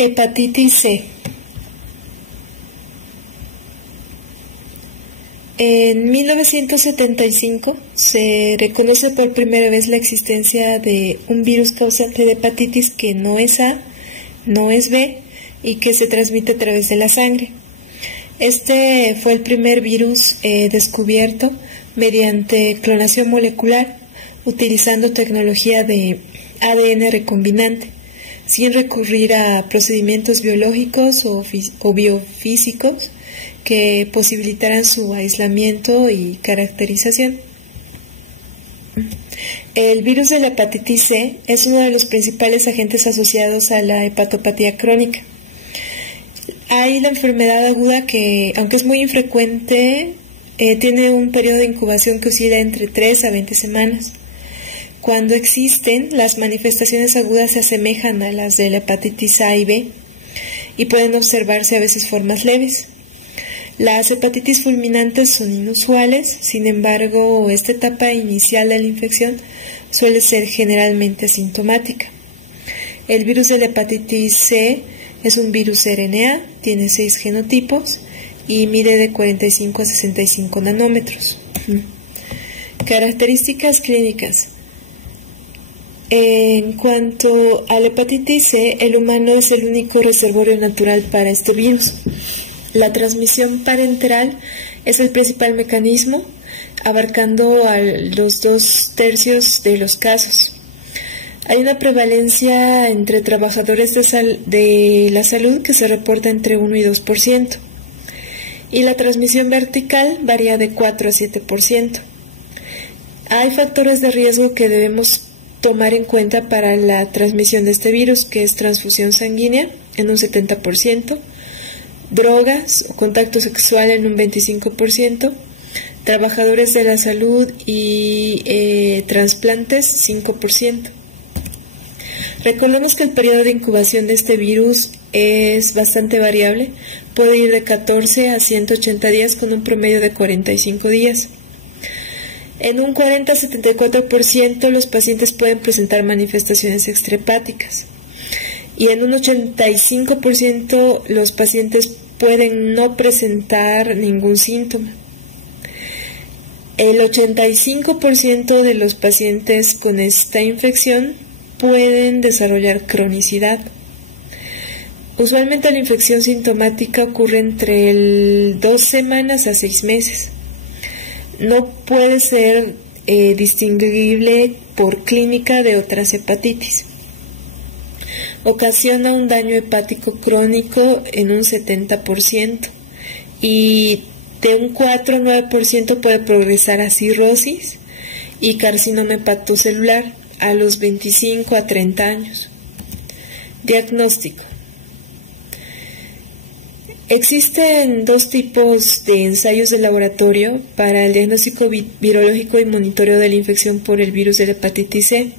Hepatitis C. En 1975 se reconoce por primera vez la existencia de un virus causante de hepatitis que no es A, no es B y que se transmite a través de la sangre. Este fue el primer virus descubierto mediante clonación molecular utilizando tecnología de ADN recombinante, sin recurrir a procedimientos biológicos o biofísicos que posibilitaran su aislamiento y caracterización. El virus de la hepatitis C es uno de los principales agentes asociados a la hepatopatía crónica. Hay la enfermedad aguda que, aunque es muy infrecuente, tiene un periodo de incubación que oscila entre 3 a 20 semanas. Cuando existen, las manifestaciones agudas se asemejan a las de la hepatitis A y B y pueden observarse a veces formas leves. Las hepatitis fulminantes son inusuales, sin embargo, esta etapa inicial de la infección suele ser generalmente asintomática. El virus de la hepatitis C es un virus RNA, tiene 6 genotipos y mide de 45 a 65 nanómetros. Características clínicas. En cuanto a la hepatitis C, el humano es el único reservorio natural para este virus. La transmisión parenteral es el principal mecanismo, abarcando a los 2/3 de los casos. Hay una prevalencia entre trabajadores de la salud que se reporta entre 1 y 2%, y la transmisión vertical varía de 4 a 7%. Hay factores de riesgo que debemos tomar en cuenta para la transmisión de este virus, que es transfusión sanguínea en un 70%, drogas o contacto sexual en un 25%, trabajadores de la salud y trasplantes 5%. Recordemos que el periodo de incubación de este virus es bastante variable, puede ir de 14 a 180 días con un promedio de 45 días. En un 40 a 74% los pacientes pueden presentar manifestaciones extrahepáticas y en un 85% los pacientes pueden no presentar ningún síntoma. El 85% de los pacientes con esta infección pueden desarrollar cronicidad. Usualmente la infección sintomática ocurre entre 2 semanas a 6 meses. No puede ser distinguible por clínica de otras hepatitis. Ocasiona un daño hepático crónico en un 70% y de un 4 a 9% puede progresar a cirrosis y carcinoma hepatocelular a los 25 a 30 años. Diagnóstico. Existen 2 tipos de ensayos de laboratorio para el diagnóstico virológico y monitoreo de la infección por el virus de la hepatitis C.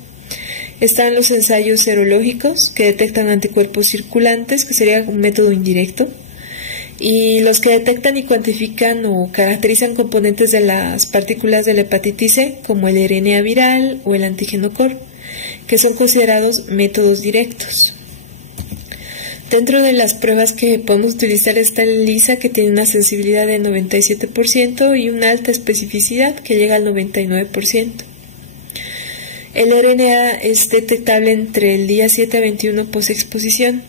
Están los ensayos serológicos, que detectan anticuerpos circulantes, que sería un método indirecto, y los que detectan y cuantifican o caracterizan componentes de las partículas de la hepatitis C, como el RNA viral o el antígeno core, que son considerados métodos directos. Dentro de las pruebas que podemos utilizar está el ELISA, que tiene una sensibilidad de 97% y una alta especificidad que llega al 99%. El RNA es detectable entre el día 7 a 21 posexposición.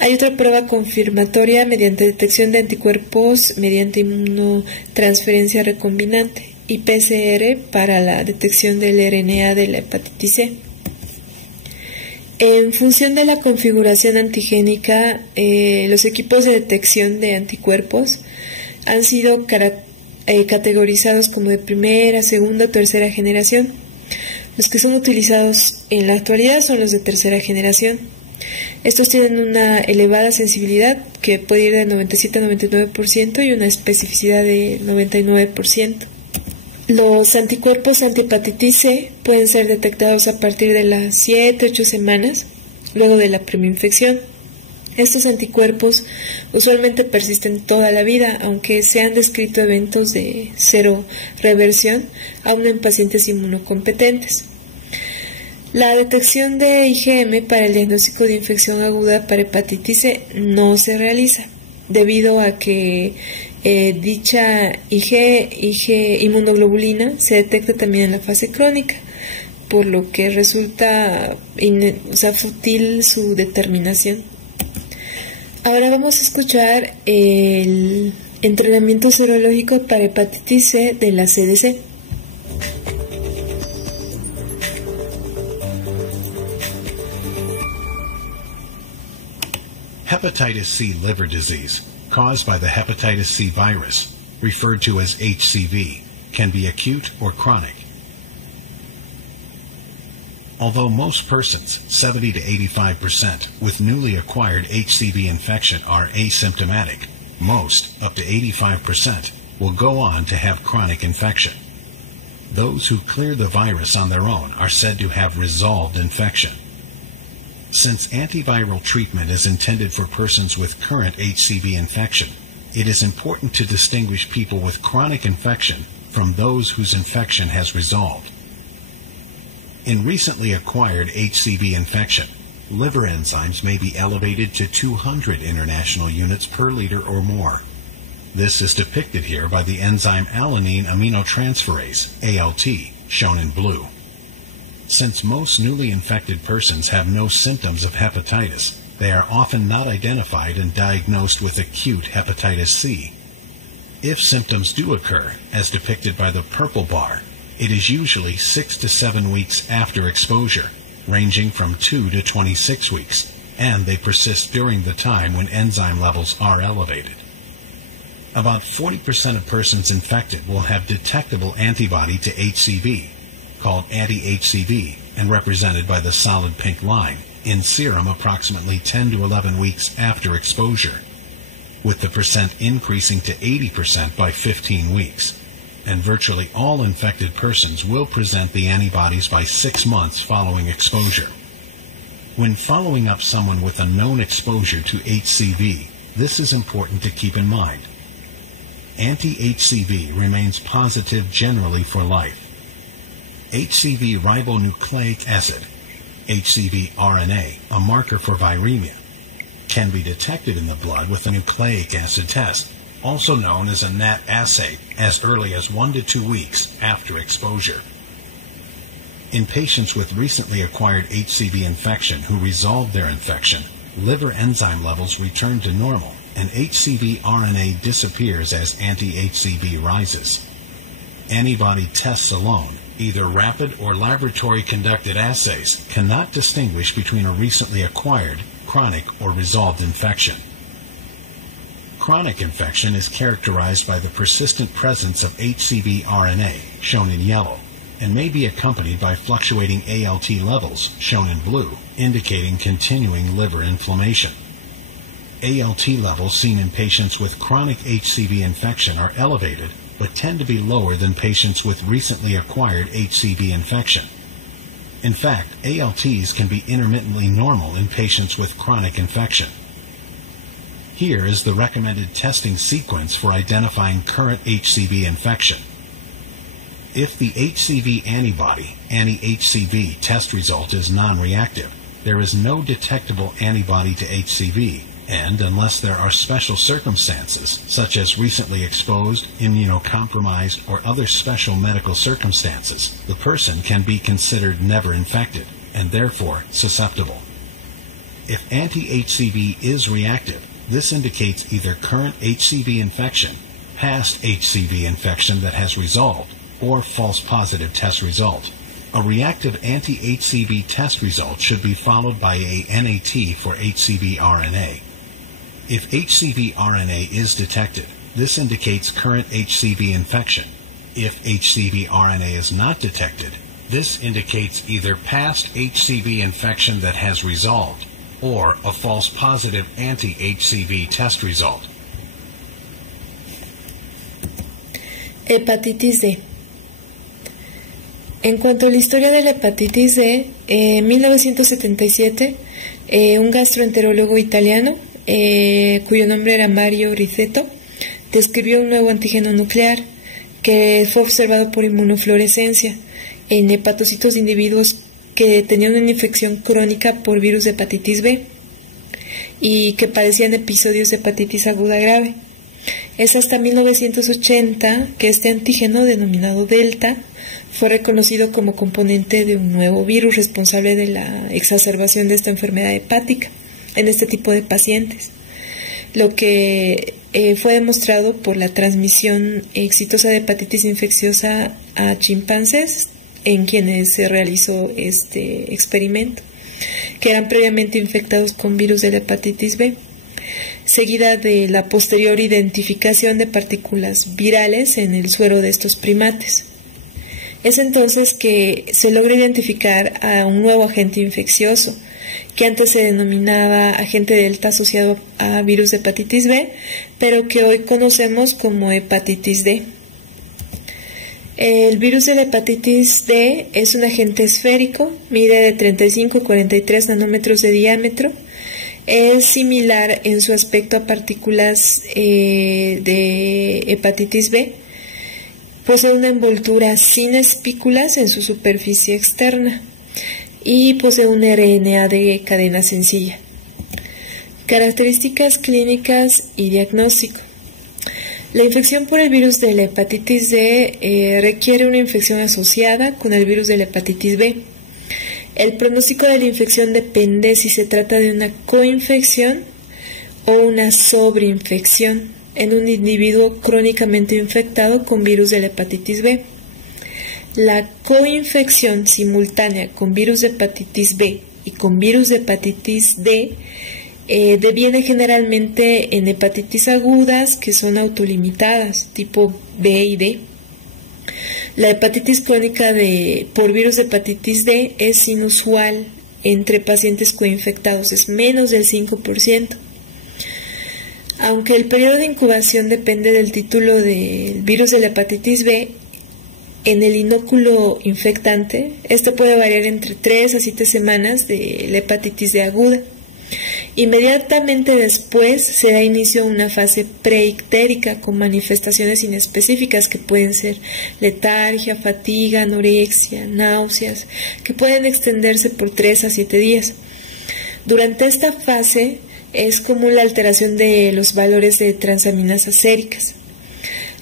Hay otra prueba confirmatoria mediante detección de anticuerpos mediante inmunotransferencia recombinante y PCR para la detección del RNA de la hepatitis C. En función de la configuración antigénica, los equipos de detección de anticuerpos han sido categorizados como de primera, segunda o tercera generación. Los que son utilizados en la actualidad son los de tercera generación. Estos tienen una elevada sensibilidad que puede ir de 97 a 99% y una especificidad de 99%. Los anticuerpos antihepatitis C pueden ser detectados a partir de las 7-8 semanas luego de la primoinfección. Estos anticuerpos usualmente persisten toda la vida, aunque se han descrito eventos de cero reversión aún en pacientes inmunocompetentes. La detección de IgM para el diagnóstico de infección aguda para hepatitis C no se realiza, debido a que dicha inmunoglobulina se detecta también en la fase crónica, por lo que resulta fútil su determinación. Ahora vamos a escuchar el entrenamiento serológico para hepatitis C de la CDC. Hepatitis C liver disease, caused by the hepatitis C virus, referred to as HCV, can be acute or chronic. Although most persons, 70 to 85%, with newly acquired HCV infection are asymptomatic, most, up to 85%, will go on to have chronic infection. Those who clear the virus on their own are said to have resolved infection. Since antiviral treatment is intended for persons with current HCV infection, it is important to distinguish people with chronic infection from those whose infection has resolved. In recently acquired HCV infection, liver enzymes may be elevated to 200 international units per liter or more. This is depicted here by the enzyme alanine aminotransferase, ALT, shown in blue. Since most newly infected persons have no symptoms of hepatitis, they are often not identified and diagnosed with acute hepatitis C. If symptoms do occur, as depicted by the purple bar, it is usually 6 to 7 weeks after exposure, ranging from 2 to 26 weeks, and they persist during the time when enzyme levels are elevated. About 40% of persons infected will have detectable antibody to HCV, called anti-HCV and represented by the solid pink line, in serum approximately 10 to 11 weeks after exposure, with the percent increasing to 80% by 15 weeks. And virtually all infected persons will present the antibodies by 6 months following exposure. When following up someone with a known exposure to HCV, this is important to keep in mind. Anti-HCV remains positive generally for life. HCV ribonucleic acid, HCV RNA, a marker for viremia, can be detected in the blood with a nucleic acid test, also known as a NAT assay, as early as 1 to 2 weeks after exposure. In patients with recently acquired HCV infection who resolved their infection, liver enzyme levels return to normal, and HCV RNA disappears as anti-HCV rises. Antibody tests alone, either rapid or laboratory-conducted assays, cannot distinguish between a recently acquired, chronic, or resolved infection. Chronic infection is characterized by the persistent presence of HCV RNA, shown in yellow, and may be accompanied by fluctuating ALT levels, shown in blue, indicating continuing liver inflammation. ALT levels seen in patients with chronic HCV infection are elevated, but tend to be lower than patients with recently acquired HCV infection. In fact, ALTs can be intermittently normal in patients with chronic infection. Here is the recommended testing sequence for identifying current HCV infection. If the HCV antibody, anti-HCV test result is non-reactive, there is no detectable antibody to HCV, and unless there are special circumstances, such as recently exposed, immunocompromised, or other special medical circumstances, the person can be considered never infected, and therefore susceptible. If anti-HCV is reactive, this indicates either current HCV infection, past HCV infection that has resolved, or false positive test result. A reactive anti-HCV test result should be followed by a NAT for HCV RNA. If HCV RNA is detected, this indicates current HCV infection. If HCV RNA is not detected, this indicates either past HCV infection that has resolved or a false positive anti-HCV test result. Hepatitis D. En cuanto a la historia de la hepatitis D, en 1977, un gastroenterólogo italiano, cuyo nombre era Mario Rizetto, describió un nuevo antígeno nuclear que fue observado por inmunofluorescencia en hepatocitos de individuos que tenían una infección crónica por virus de hepatitis B y que padecían episodios de hepatitis aguda grave. Es hasta 1980 que este antígeno, denominado Delta, fue reconocido como componente de un nuevo virus responsable de la exacerbación de esta enfermedad hepática en este tipo de pacientes, lo que fue demostrado por la transmisión exitosa de hepatitis infecciosa a chimpancés en quienes se realizó este experimento, que eran previamente infectados con virus de la hepatitis B, seguida de la posterior identificación de partículas virales en el suero de estos primates. Es entonces que se logra identificar a un nuevo agente infeccioso, que antes se denominaba agente delta asociado a virus de hepatitis B, pero que hoy conocemos como hepatitis D. El virus de la hepatitis D es un agente esférico, mide de 35 a 43 nanómetros de diámetro, es similar en su aspecto a partículas de hepatitis B, posee una envoltura sin espículas en su superficie externa y posee un RNA de cadena sencilla. Características clínicas y diagnóstico. La infección por el virus de la hepatitis D requiere una infección asociada con el virus de la hepatitis B. El pronóstico de la infección depende si se trata de una coinfección o una sobreinfección en un individuo crónicamente infectado con virus de la hepatitis B. La coinfección simultánea con virus de hepatitis B y con virus de hepatitis D deviene generalmente en hepatitis agudas que son autolimitadas, tipo B y D. La hepatitis crónica por virus de hepatitis D es inusual entre pacientes coinfectados, es menos del 5%. Aunque el periodo de incubación depende del título del virus de la hepatitis B, en el inóculo infectante, esto puede variar entre 3 a 7 semanas de la hepatitis D aguda. Inmediatamente después se da inicio a una fase preictérica con manifestaciones inespecíficas que pueden ser letargia, fatiga, anorexia, náuseas, que pueden extenderse por 3 a 7 días. Durante esta fase es común la alteración de los valores de transaminasas séricas.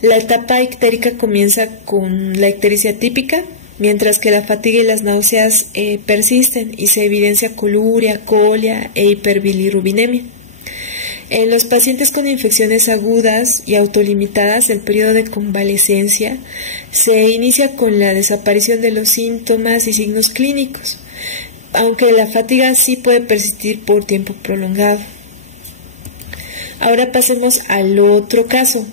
La etapa ictérica comienza con la ictericia típica, mientras que la fatiga y las náuseas persisten y se evidencia coluria, colia e hiperbilirrubinemia. En los pacientes con infecciones agudas y autolimitadas, el periodo de convalecencia se inicia con la desaparición de los síntomas y signos clínicos, aunque la fatiga sí puede persistir por tiempo prolongado. Ahora pasemos al otro caso,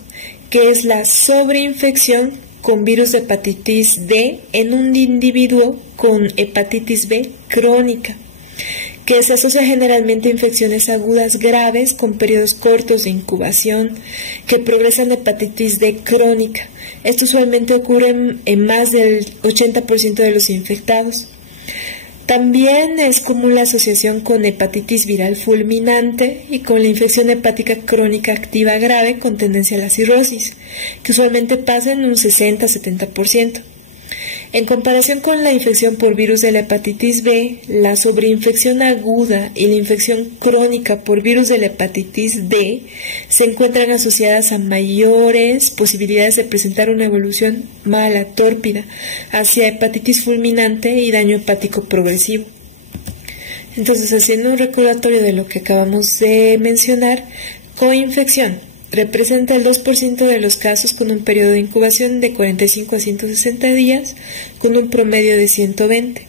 que es la sobreinfección con virus de hepatitis D en un individuo con hepatitis B crónica, que se asocia generalmente a infecciones agudas graves con periodos cortos de incubación que progresan a hepatitis D crónica. Esto usualmente ocurre en más del 80% de los infectados. También es común la asociación con hepatitis viral fulminante y con la infección hepática crónica activa grave con tendencia a la cirrosis, que usualmente pasa en un 60-70%. En comparación con la infección por virus de la hepatitis B, la sobreinfección aguda y la infección crónica por virus de la hepatitis D se encuentran asociadas a mayores posibilidades de presentar una evolución mala, tórpida, hacia hepatitis fulminante y daño hepático progresivo. Entonces, haciendo un recordatorio de lo que acabamos de mencionar, coinfección representa el 2% de los casos con un periodo de incubación de 45 a 160 días, con un promedio de 120.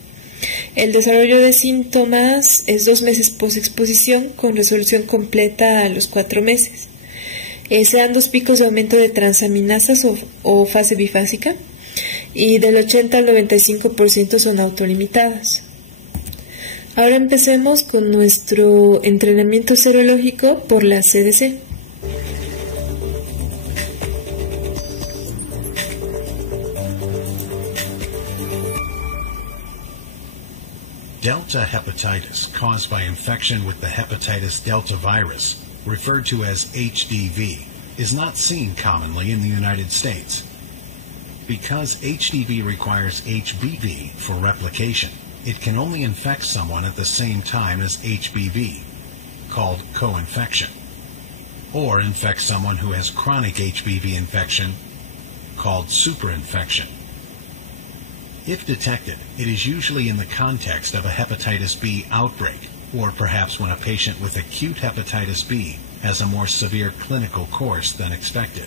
El desarrollo de síntomas es 2 meses posexposición, con resolución completa a los 4 meses. Se dan 2 picos de aumento de transaminasas o fase bifásica, y del 80 al 95% son autolimitadas. Ahora empecemos con nuestro entrenamiento serológico por la CDC. Delta hepatitis caused by infection with the hepatitis delta virus, referred to as HDV, is not seen commonly in the United States. Because HDV requires HBV for replication, it can only infect someone at the same time as HBV, called co-infection, or infect someone who has chronic HBV infection, called superinfection. If detected, it is usually in the context of a hepatitis B outbreak, or perhaps when a patient with acute hepatitis B has a more severe clinical course than expected.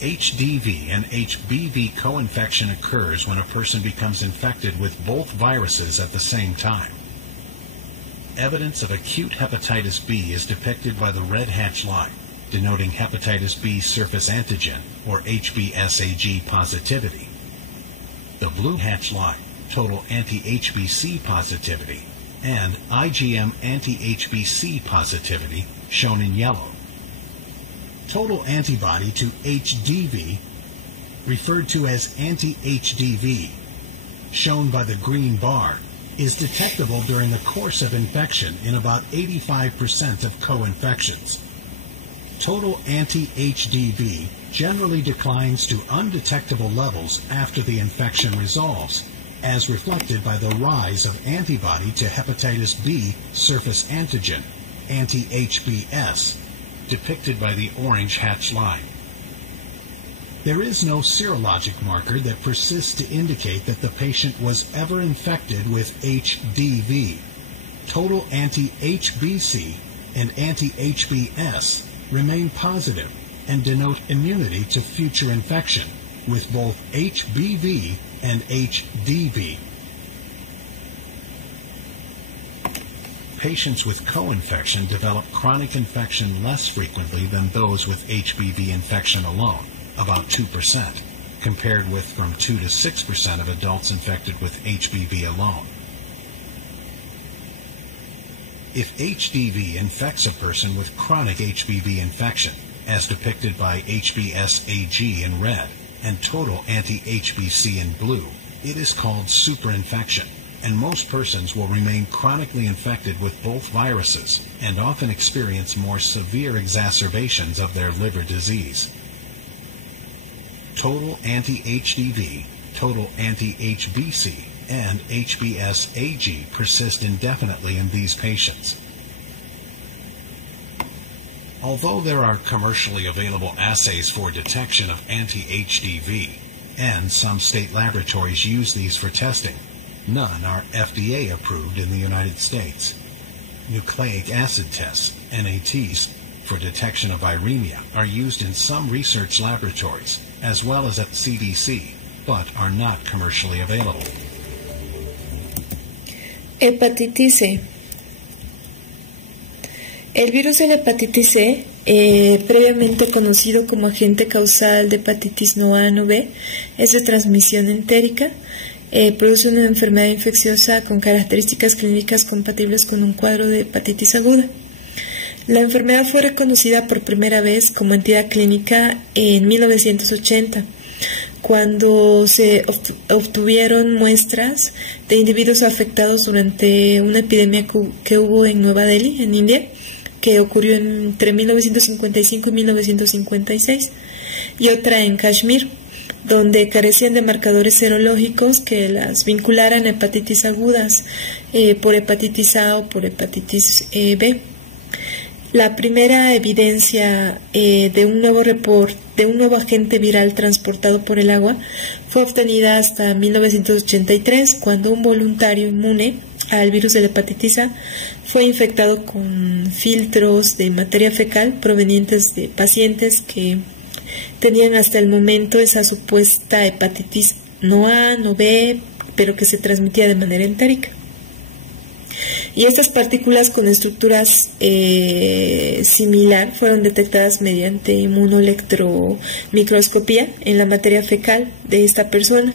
HDV and HBV co-infection occurs when a person becomes infected with both viruses at the same time. Evidence of acute hepatitis B is depicted by the red hatch line, denoting hepatitis B surface antigen, or HBsAg positivity. The blue hatch line, total anti-HBC positivity, and IgM anti-HBC positivity, shown in yellow. Total antibody to HDV, referred to as anti-HDV, shown by the green bar, is detectable during the course of infection in about 85% of co-infections. Total anti-HDV generally declines to undetectable levels after the infection resolves, as reflected by the rise of antibody to hepatitis B surface antigen, anti-HBs, depicted by the orange hatch line. There is no serologic marker that persists to indicate that the patient was ever infected with HDV. Total anti-HBC and anti-HBs remain positive and denote immunity to future infection with both HBV and HDV. Patients with co-infection develop chronic infection less frequently than those with HBV infection alone, about 2%, compared with from 2 to 6% of adults infected with HBV alone. If HDV infects a person with chronic HBV infection, as depicted by HBsAg in red and total anti-HBC in blue, it is called superinfection, and most persons will remain chronically infected with both viruses and often experience more severe exacerbations of their liver disease. Total anti-HDV, total anti-HBC, and HBsAg persist indefinitely in these patients. Although there are commercially available assays for detection of anti-HDV, and some state laboratories use these for testing, none are FDA approved in the United States. Nucleic acid tests, NATs, for detection of viremia are used in some research laboratories, as well as at CDC, but are not commercially available. Hepatitis C. El virus de la hepatitis C, previamente conocido como agente causal de hepatitis no A no B, es de transmisión entérica. Produce una enfermedad infecciosa con características clínicas compatibles con un cuadro de hepatitis aguda. La enfermedad fue reconocida por primera vez como entidad clínica en 1980, cuando se obtuvieron muestras de individuos afectados durante una epidemia que hubo en Nueva Delhi, en India, que ocurrió entre 1955 y 1956, y otra en Kashmir, donde carecían de marcadores serológicos que las vincularan a hepatitis agudas por hepatitis A o por hepatitis B. La primera evidencia de un nuevo agente viral transportado por el agua fue obtenida hasta 1983, cuando un voluntario inmune al virus de la hepatitis A fue infectado con filtros de materia fecal provenientes de pacientes que tenían hasta el momento esa supuesta hepatitis no A, no B, pero que se transmitía de manera entérica. Y estas partículas con estructuras similar fueron detectadas mediante inmunoelectromicroscopía en la materia fecal de esta persona.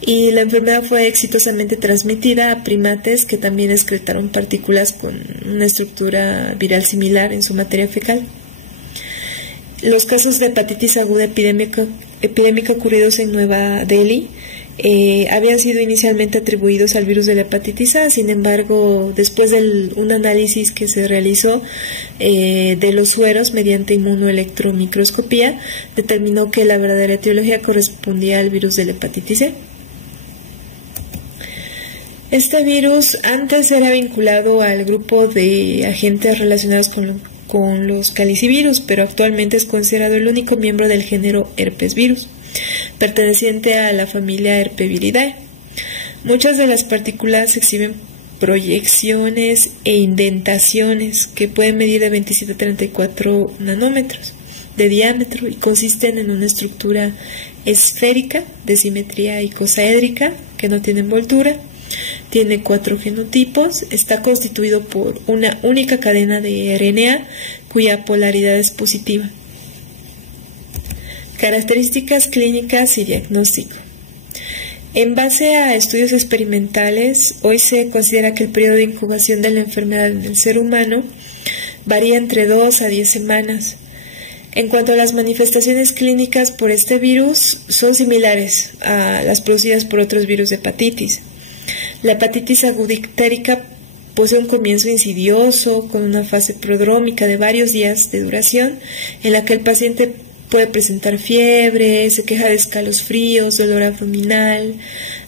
Y la enfermedad fue exitosamente transmitida a primates que también excretaron partículas con una estructura viral similar en su materia fecal. Los casos de hepatitis aguda epidémica ocurridos en Nueva Delhi habían sido inicialmente atribuidos al virus de la hepatitis A. Sin embargo, después de un análisis que se realizó de los sueros mediante inmunoelectromicroscopía, determinó que la verdadera etiología correspondía al virus de la hepatitis C. Este virus antes era vinculado al grupo de agentes relacionados con los calicivirus, pero actualmente es considerado el único miembro del género herpesvirus, perteneciente a la familia Herpeviridae. Muchas de las partículas exhiben proyecciones e indentaciones que pueden medir de 27 a 34 nanómetros de diámetro y consisten en una estructura esférica de simetría icosaédrica que no tiene envoltura. Tiene 4 genotipos, está constituido por una única cadena de RNA cuya polaridad es positiva. Características clínicas y diagnóstico. En base a estudios experimentales, hoy se considera que el periodo de incubación de la enfermedad en el ser humano varía entre 2 a 10 semanas. En cuanto a las manifestaciones clínicas por este virus, son similares a las producidas por otros virus de hepatitis. La hepatitis aguda ictérica posee un comienzo insidioso con una fase prodrómica de varios días de duración en la que el paciente puede presentar fiebre, se queja de escalofríos, dolor abdominal,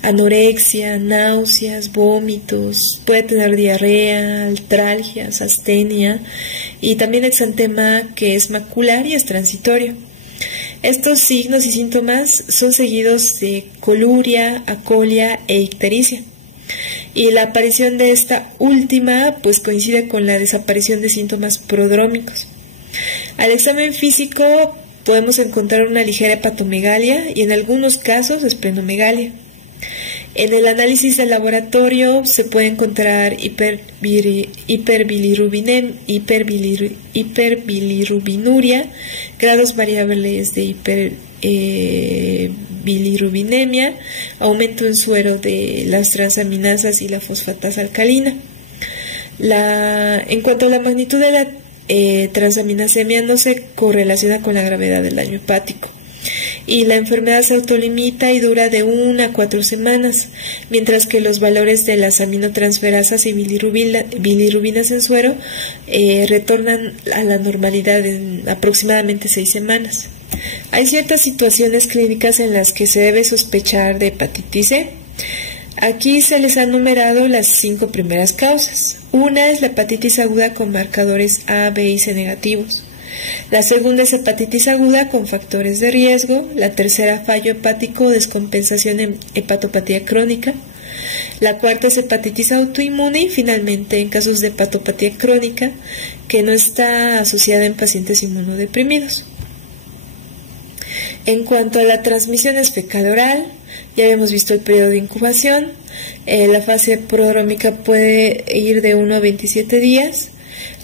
anorexia, náuseas, vómitos, puede tener diarrea, artralgias, astenia y también exantema que es macular y es transitorio. Estos signos y síntomas son seguidos de coluria, acolia e ictericia. Y la aparición de esta última pues coincide con la desaparición de síntomas prodrómicos. Al examen físico podemos encontrar una ligera hepatomegalia y en algunos casos esplenomegalia. En el análisis de laboratorio se puede encontrar hiperbilirubinuria, grados variables de hiperbilirubinemia, aumento en suero de las transaminasas y la fosfatasa alcalina. En cuanto a la magnitud de la transaminasemia, no se correlaciona con la gravedad del daño hepático. Y la enfermedad se autolimita y dura de 1 a 4 semanas, mientras que los valores de las aminotransferasas y bilirubinas en suero retornan a la normalidad en aproximadamente 6 semanas. Hay ciertas situaciones clínicas en las que se debe sospechar de hepatitis C. Aquí se les han numerado las 5 primeras causas. Una es la hepatitis aguda con marcadores A, B y C negativos. La segunda es hepatitis aguda con factores de riesgo. La tercera, fallo hepático o descompensación en hepatopatía crónica. La cuarta es hepatitis autoinmune y finalmente en casos de hepatopatía crónica que no está asociada en pacientes inmunodeprimidos. En cuanto a la transmisión es fecal-oral, ya habíamos visto el periodo de incubación. La fase prodrómica puede ir de 1 a 27 días.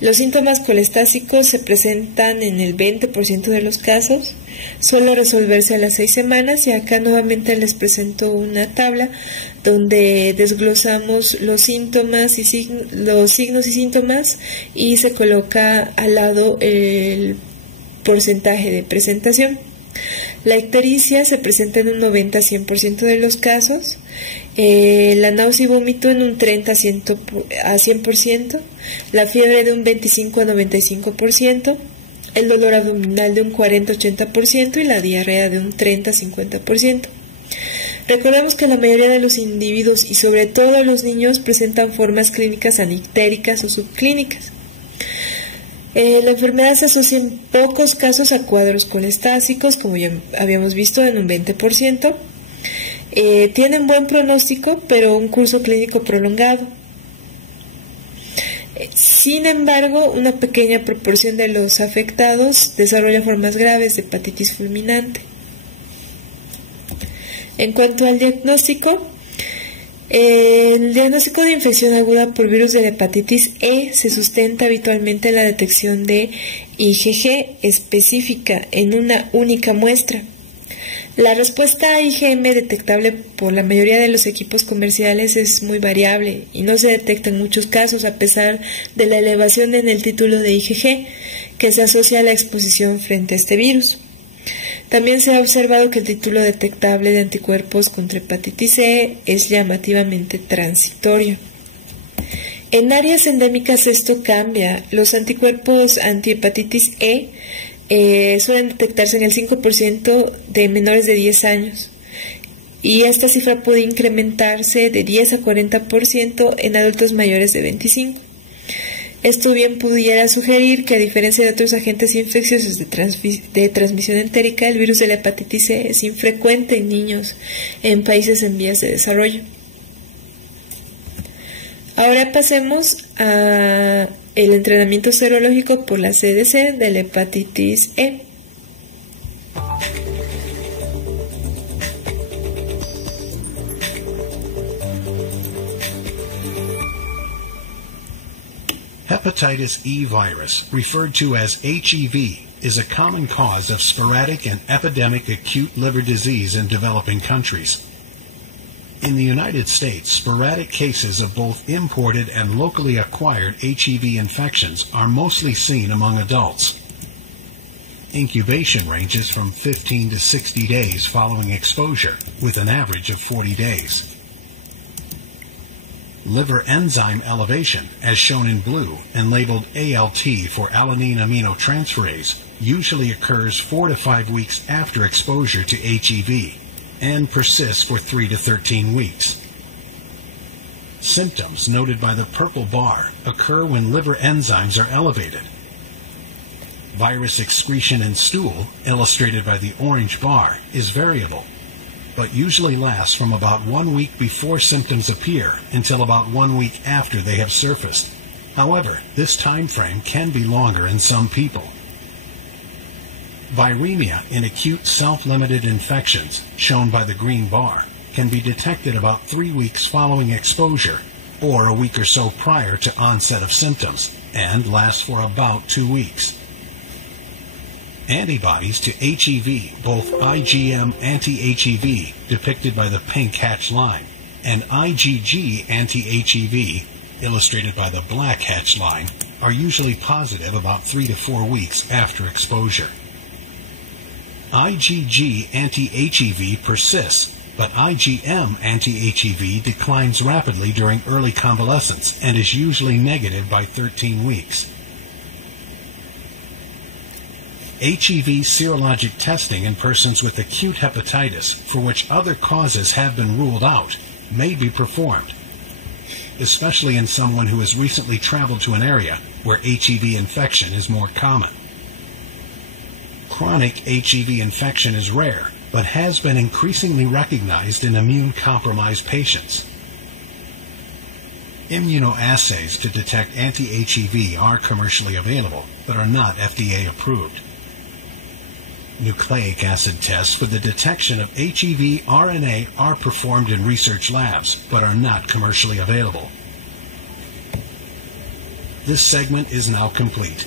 Los síntomas colestásicos se presentan en el 20% de los casos, suele resolverse a las 6 semanas y acá nuevamente les presento una tabla donde desglosamos los síntomas y los signos y síntomas y se coloca al lado el porcentaje de presentación. La ictericia se presenta en un 90 a 100% de los casos, la náusea y vómito en un 30 a 100%, la fiebre de un 25 a 95%, el dolor abdominal de un 40 a 80% y la diarrea de un 30 a 50%. Recordemos que la mayoría de los individuos y sobre todo los niños presentan formas clínicas anictéricas o subclínicas. La enfermedad se asocia en pocos casos a cuadros colestásicos, como ya habíamos visto, en un 20%. Tienen buen pronóstico, pero un curso clínico prolongado. Sin embargo, una pequeña proporción de los afectados desarrolla formas graves de hepatitis fulminante. En cuanto al diagnóstico, el diagnóstico de infección aguda por virus de la hepatitis E se sustenta habitualmente en la detección de IgG específica en una única muestra. La respuesta a IgM detectable por la mayoría de los equipos comerciales es muy variable y no se detecta en muchos casos a pesar de la elevación en el título de IgG que se asocia a la exposición frente a este virus. También se ha observado que el título detectable de anticuerpos contra hepatitis C es llamativamente transitorio. En áreas endémicas esto cambia. Los anticuerpos antihepatitis E suelen detectarse en el 5% de menores de 10 años. y esta cifra puede incrementarse de 10 a 40% en adultos mayores de 25. Esto bien pudiera sugerir que, a diferencia de otros agentes infecciosos de transmisión entérica, el virus de la hepatitis C es infrecuente en niños en países en vías de desarrollo. Ahora pasemos a el entrenamiento serológico por la CDC de la hepatitis E. Hepatitis E virus, referred to as HEV, is a common cause of sporadic and epidemic acute liver disease in developing countries. In the United States, sporadic cases of both imported and locally acquired HEV infections are mostly seen among adults. Incubation ranges from 15 to 60 days following exposure, with an average of 40 days. Liver enzyme elevation, as shown in blue and labeled ALT for alanine aminotransferase, usually occurs 4 to 5 weeks after exposure to HEV and persists for 3 to 13 weeks. Symptoms noted by the purple bar occur when liver enzymes are elevated. Virus excretion in stool, illustrated by the orange bar, is variable, but usually lasts from about 1 week before symptoms appear until about 1 week after they have surfaced. However, this time frame can be longer in some people. Viremia in acute self-limited infections, shown by the green bar, can be detected about 3 weeks following exposure or a week or so prior to onset of symptoms and last for about 2 weeks. Antibodies to HEV, both IgM anti-HEV, depicted by the pink hatch line, and IgG anti-HEV, illustrated by the black hatch line, are usually positive about 3 to 4 weeks after exposure. IgG anti-HEV persists, but IgM anti-HEV declines rapidly during early convalescence and is usually negative by 13 weeks. HEV serologic testing in persons with acute hepatitis, for which other causes have been ruled out, may be performed, especially in someone who has recently traveled to an area where HEV infection is more common. Chronic HEV infection is rare, but has been increasingly recognized in immune-compromised patients. Immunoassays to detect anti-HEV are commercially available, but are not FDA approved. Nucleic acid tests for the detection of HEV RNA are performed in research labs, but are not commercially available. This segment is now complete.